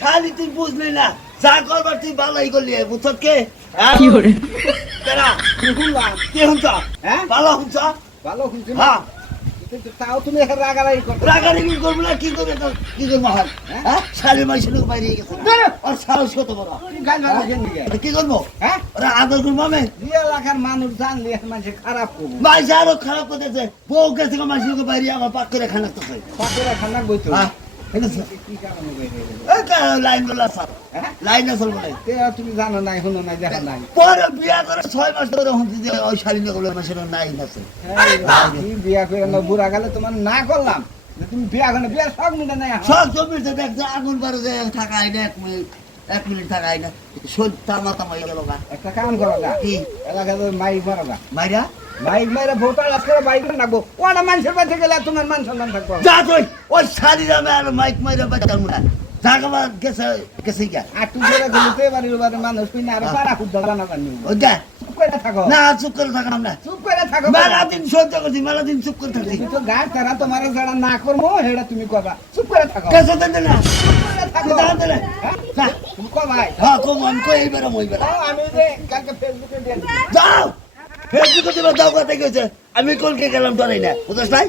শালি তুই বুঝলি না যা করবার তুই ভালোই করলি বুঝছ কে কি করে কেনা শুনলাম কে হুঁচ হ্যাঁ ভালো হুঁচ ভালো শুনছি না হ্যাঁ কিন্তু তাও তুমি এখন রাগারাগি করতে রাগারাগি করবো না কি করবে তো কি করবো হাল হ্যাঁ শালি মাইসের লোক বাইরে গেছে আর সাহস কত বড় গান ভালো কেন দিকে কি করবো হ্যাঁ ওরা আদর করবো আমি 2 এলাকার মানুষ জানলে মানুষ খারাপ করবো মাইসে আরো খারাপ করতেছে বউ গেছে মাইসের লোক বাইরে আমার পাক করে খানাতেছে পাতরা খানা বইতো হ্যাঁ ঠিক আছে কি কারণে বেরিয়ে লাইন গুলো স্যার হ্যাঁ লাইন আসল বলে তুমি জানো নাই শুনো নাই দেখা নাই পরে বিয়া করে 6 মাস ধরে হুঁচি যে ওই শালি গুলো মাসের নাই আছে তুমি বিয়া করে না বুড়া গেলে তোমার না করলাম যে তুমি বিয়া করে বিয়া সব মিলে নাই সব জমিতে দেখছে আগুন বারে যে থাকাই না 1 মিনিট থাকাই না শোল তামা তামা হয়ে গেল গা একটা কাম করো গা কি এলাকায় মাইক মারো গা মাইরা মাইক মাইরা ভোটার আজকে বাইক রাখবো ওটা মানুষের বাড়িতে গেলে তোমার মান সম্মান থাকবো যা তুই ওই শালি রামে আর মাইক মাইরা বাচ্চার মুনা জাগা গেছে গেছে গা আর তুই যেটা গেলিতে বাড়ির বাড়ি মানুষ তুই না আর পাড়া খুব জানা জানি ওই যা চুপ করে থাকো না চুপ করে থাকলাম না চুপ করে থাকো মেলা দিন সহ্য করছি মেলা দিন চুপ করে থাকছি তুমি তো গাছ তারা তোমার যারা না করবো সেটা তুমি কবা চুপ করে থাকো কেসে দেন না চুপ করে থাকো দাঁড়ান দিলে হ্যাঁ? যা তুমি কবাই হ্যাঁ কম আমি কই এইবার মই বেলা আমি যে কালকে ফেসবুকে দিয়ে যাও ফেসবুকে দিবা দাও কথা কইছে আমি কলকে গেলাম ডরাই না বুঝছ ভাই